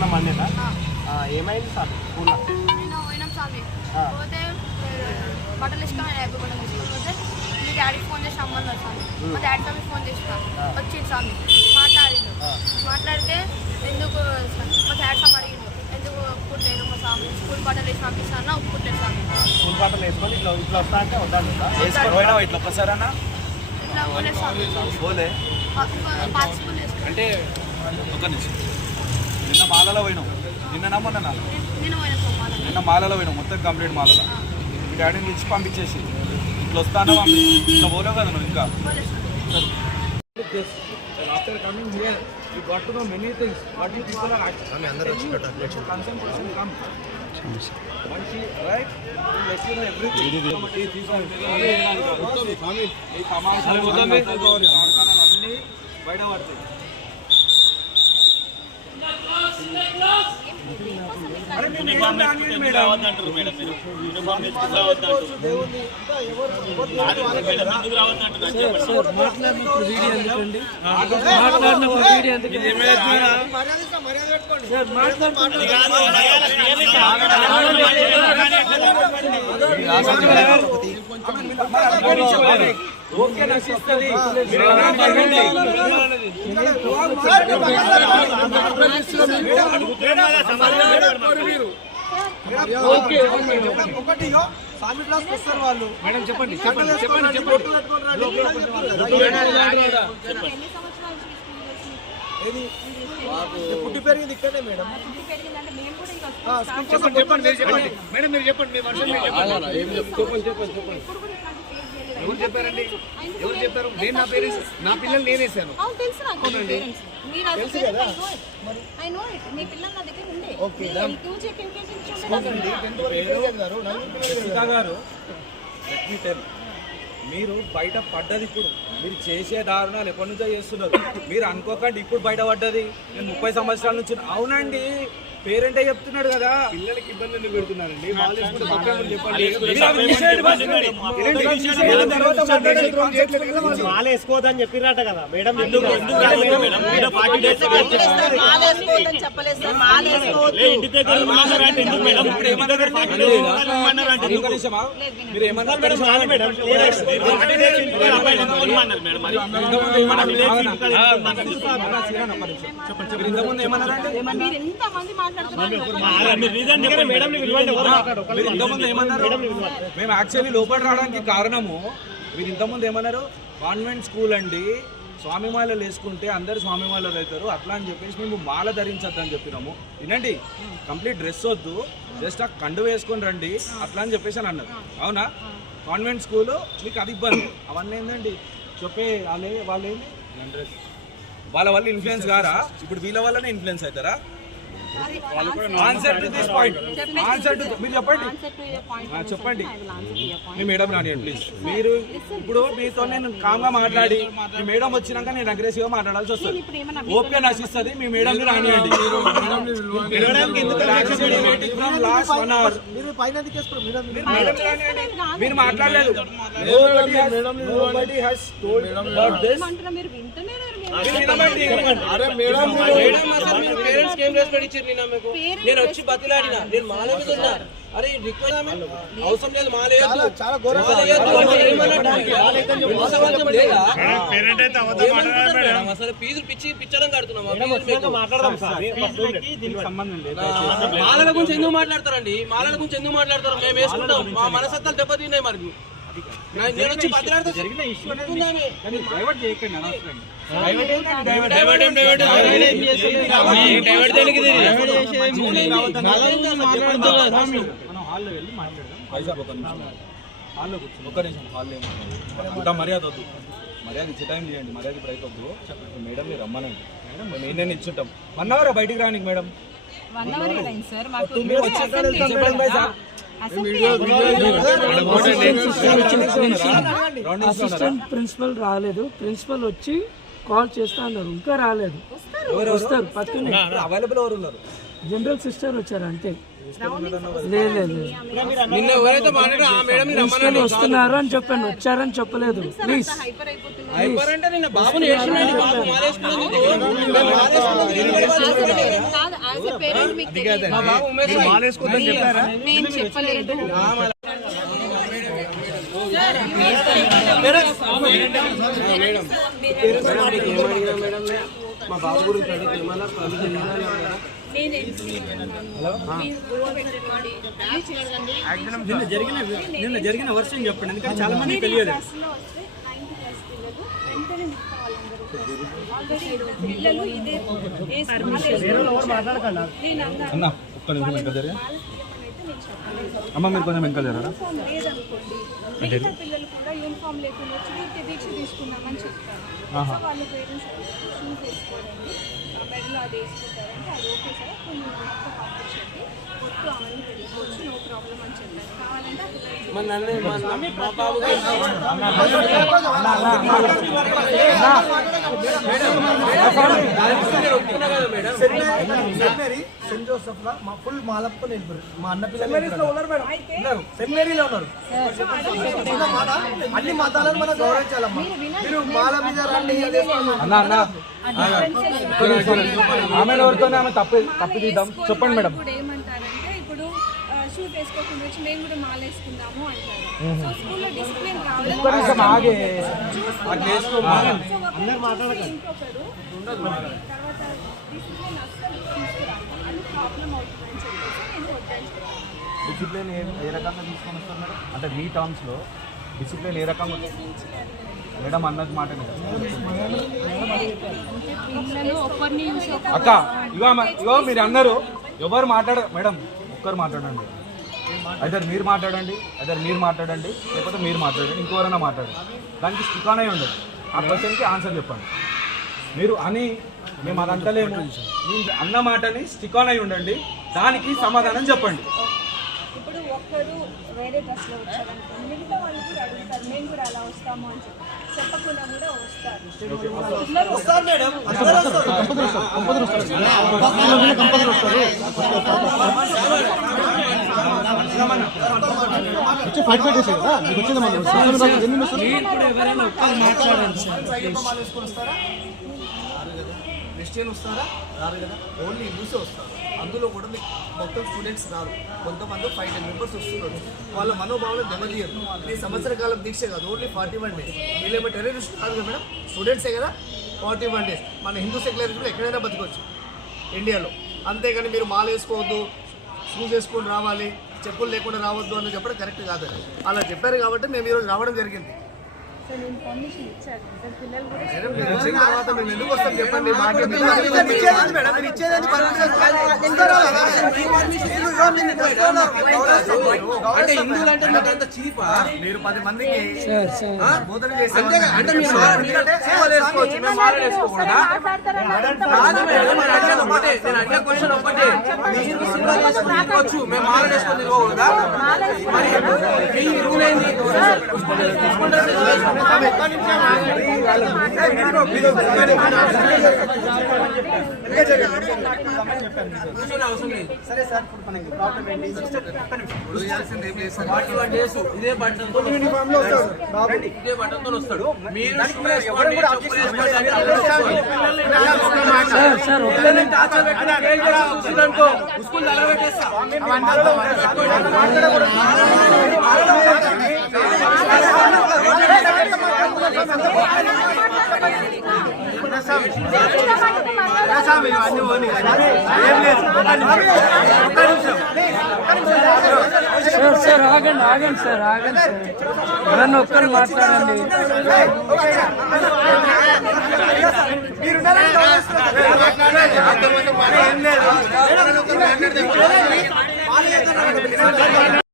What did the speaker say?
సంబంధం అండేనా? ఏమైంది సార్ స్కూల్లో? నేను పోయినాం స్వామి, పోతే బట్టలు ఇష్టమైన బట్టలు తీసుకుపోతే మీ డాడీకి ఫోన్ చేసి అమ్మన్నారు స్వామి. మా డాడీ స్వామి ఫోన్ చేసిన వచ్చింది స్వామి, మాట్లాడితే ఎందుకు మా డాడీ స్వామి అడిగిండు ఎందుకు ఒప్పుకోలేదు మా స్వామి, స్కూల్ బట్టలు వేసి పంపిస్తాను ఒప్పుకోలేదు స్వామి. స్కూల్ బట్టలు వేసుకొని ఇట్లా ఇట్లా వస్తా అంటే వద్దాను ఇట్లా ఒక్కసారన్నా ఇట్లా పోలేదు స్వామి, పోలే పాత స్కూల్ వేసుకుని అంటే ఒక నిమిషం. నిన్న మాలలో పోయినాం, నిన్న నమ్మన్నా నేను పోయినా స్వామి. నిన్న మాలలో పోయినాం, మొత్తం కంప్లీట్ మాలలో. మీ డాడీని ఇచ్చి పంపించేసి ఇట్లా వస్తానో ఇట్లా పోలేవు కదా నువ్వు ఇంకా. పోలేదు స్వామి. After coming here, you got to know many things. What you people are actually. Concerned person come. Once he arrives, he let you know everything. ఈ సమాచారం అన్నీ బయట పడతాయి. ఓకే నశిస్తుంది. ఒకటి సామి క్లాస్ వస్తారు వాళ్ళు. మేడం చెప్పండి పుట్టి పెరిగింది ఇక్కడే మేడం. చెప్పండి మేడం, మీరు చెప్పండి. ఎవరు చెప్పారండి? ఎవరు చెప్పారు? నేను నా పేరెంట్స్ నా పిల్లలు నేనేసాను. సీతా గారు, మీరు బయట పడ్డది ఇప్పుడు, మీరు చేసే దారుణాలు ఎప్పటి నుంచో చేస్తున్నారు. మీరు అనుకోకండి ఇప్పుడు బయట పడ్డది. నేను 30 సంవత్సరాల నుంచి. అవునండి, పేరెంటే చెప్తున్నాడు కదా. పిల్లలకి ఇబ్బంది పెడుతున్నారండి. వేసుకోవద్దని చెప్పినట్ట కదా మేడం. మీరు ఏమన్నారు? ఇంతకుముందు ఏమన్నారంటే మేము యాక్చువల్లీ లోపల రావడానికి కారణము, మీరు ఇంతకుముందు ఏమన్నారు? కాన్వెంట్ స్కూల్ అండి, స్వామి మాలలు వేసుకుంటే అందరు స్వామి మాలలు అవుతారు అట్లా అని చెప్పేసి మేము మాల ధరించద్దు అని చెప్పినాము. వినండి, కంప్లీట్ డ్రెస్ వద్దు, జస్ట్ ఆ కండు వేసుకొని రండి అట్లా అని చెప్పేసి అని అన్నారు. అవునా? కాన్వెంట్ స్కూలు మీకు అది ఇబ్బంది. అవన్నీ ఏంటండి చెప్పే వాళ్ళేంటి వాళ్ళ వల్ల ఇన్ఫ్లుయెన్స్ కారా? ఇప్పుడు వీళ్ళ వల్లనే ఇన్ఫ్లుయెన్స్ అవుతారా? Answer to this point, answer to మీరు చెప్పండి. మీ మేడం రానియండి ప్లీజ్. మీరు ఇప్పుడు మీతో నేను కామ్గా మాట్లాడి మీ మేడం వచ్చినాక నేను అగ్రెసివ్గా మాట్లాడాల్సి వస్తుంది. ఓపిక నశిస్తుంది. మీ మేడం రానియండి. మీరు మాట్లాడలేదు. నేను వచ్చి బతిలాడినా, నేను మాల మీద ఉన్నా. అరే అవసరం లేదు, అసలు ఫీజులు పిచ్చడం కడుతున్నాం. మాలల గురించి ఎందుకు మాట్లాడతారండి? మాలల గురించి ఎందుకు మాట్లాడతారు? మేము వేసుకుంటాం, మా మనసత్తాలు దెబ్బతిన్నాయి. మరి నేను వచ్చి బతిలాడితే జరిగిన ఇష్యూ మర్యాద వద్దు, మర్యాద ఇచ్చే టైం చేయండి. మర్యాద ఇప్పుడు అయితే వద్దు. మేడం మీరు రమ్మనండి. మేడం నేను ఇచ్చుంటాం 1 అవర్ బయటికి రానికి. మేడం అసిస్టెంట్ ప్రిన్సిపల్ రాలేదు, ప్రిన్సిపల్ వచ్చి కాల్ చేస్తా అన్నారు, ఇంకా రాలేదు. వస్తారు పక్కనే. అవైలబుల్ ఎవరు ఉన్నారు? జనరల్ సిస్టర్ వచ్చారు అంతే. వస్తున్నారు అని చెప్పాను, వచ్చారని చెప్పలేదు. ప్లీజ్ యాజ్ ఎ పేరెంట్ మీకు తెలియదు. మా బాబు ఉమేష్ నేను చెప్పలేదు. మా బాబు గురించి అడిగితే ఏమన్నా నిన్న జరిగిన వర్షం చెప్పండి, ఎందుకంటే చాలా మంది తెలియదు. అన్న ఒక్క నిమిషం వెనక జరిగా అమ్మ మీరు కొంచెం వెనక జరరా. మిగతా పిల్లలు కూడా యూనిఫామ్ లేకుండా వచ్చి దీక్ష తీసుకున్నామని చెప్తారు. సో వాళ్ళ పేరెంట్స్ షూస్ వేసుకోవడానికి మెడలో అది వేసుకుంటారంటే అది ఓకే సార్, కొన్ని మొత్తం పంపించండి, ఒట్టు అవన్నీ పెట్టుకోవచ్చు, నో ప్రాబ్లం అని చెప్పారు. కావాలంటే ఆ పిల్లలు మా బాబుకి సెయింట్ జోసెఫ్ లా మా ఫుల్ మాలప్ప నిలిపారు. మా అన్న పిల్లలు ఉన్నారు, సెమినరీలో ఉన్నారు. అన్ని మతాలను మనం గౌరవించాలమ్మా. మీరు మాల మీద రండి. అన్న అన్న ఆమె ఎవరితోనే ఆమె తప్పు తీద్దాం. చెప్పండి మేడం. ఇప్పుడు ఏమంటారంటే ఇప్పుడు షూట్ వేసుకోకుండా వచ్చి మేము కూడా మాల వేసుకుందాము అంటారు. సో స్కూల్లో డిసిప్లిన్ కావాలి. ఆగే అందరు మాట్లాడకండి. ఇంకొకరు తర్వాత డిసిప్లిన్ అస్సలు తీసుకురావాలి, ప్రాబ్లం అవుతుందని చెప్పేసి నేను వద్దని చెప్పాను. డిసిప్లిన్ ఏ రకంగా తీసుకొని వస్తారు మేడం? అంటే మీ టర్మ్స్లో డిసిప్లిన్ ఏ రకంగా మేడం అన్నది మాట అక్క. ఇగో మీరు అన్నారు ఎవరు మేడం ఒక్కరు మాట్లాడండి. అదర్ మీరు మాట్లాడండి, లేకపోతే మీరు మాట్లాడండి, ఇంకెవరైనా మాట్లాడండి. దానికి స్టిక్ ఆన్ అయి ఉండదు. ఆ క్వశ్చన్కి ఆన్సర్ చెప్పండి. మీరు అని మేము అది అంటలేము. మీరు అన్న మాటని స్టిక్ ఆన్ అయి ఉండండి, దానికి సమాధానం చెప్పండి. ఇప్పుడు ఒక్కరు వేరే డ్రెస్లో వచ్చారనుకోండి, మిగతా వాళ్ళు కూడా అడుగుతారు మేము కూడా అలా వస్తాము అని చెప్పి చెప్పకుండా కూడా వస్తారు. వస్తారు మేడం, అందరూ వస్తారు. క్రిస్టియన్ వస్తారా? రారు కదా, ఓన్లీ హిందూసే వస్తారు. అందులో కూడా మీకు మొత్తం స్టూడెంట్స్ రారు, కొంతమంది 5-10 మెంబర్స్ వస్తున్నారు. వాళ్ళ మనోభావాలు దెబ్బతీయరు. ఈ సంవత్సర కాలం దీక్ష కాదు, ఓన్లీ 41 days. వీళ్ళేమో టెర్రరిస్ట్ కాదు కదా మేడం, స్టూడెంట్సే కదా. 41 days మన హిందూ సెక్యులరిజంలో ఎక్కడైనా బతకొచ్చు ఇండియాలో. అంతేగాని మీరు మాల వేసుకోవద్దు, షూస్ వేసుకొని రావాలి, చెప్పులు లేకుండా రావద్దు అని చెప్పడం కరెక్ట్ కాదు. అలా చెప్పారు కాబట్టి మేము ఈరోజు రావడం జరిగింది. సో నేను పర్మిషన్ ఇచ్చాను, ఇద్దరు పిల్లలు కూడా మేడం మీరు వచ్చిన తర్వాత మేము ఎందుకు వస్తాం చెప్పండి. అంటే హిందువులు అంటే మీకు అంత చీపా? మీరు 10 మందికి బోధన అంటే మీరు మేము మాల వేసుకోకూడదా? కాదు మేడం, నేను అడిగేది ఒకటే, నేను అడిగే క్వశ్చన్ ఒకటే. మీరు సింబల్ వేసుకుని తిరగవచ్చు, మేము మాల వేసుకొని తిరగకూడదా? మరి మీ రూల్ ఏంది? సరే సార్, ఇప్పుడు మనకి ప్రాబ్లం ఏంటి? ఇదే బట్టన్తో వస్తాడు. మీరు స్కూల్ వేసుకోండి, చెప్పులు వేసుకోండి సార్ అనుకో, స్కూల్ నిలబెట్టేస్తా. సార్ ఆగండి సార్, ఎవరన్నా ఒక్కరు మాట్లాడండి. మీరు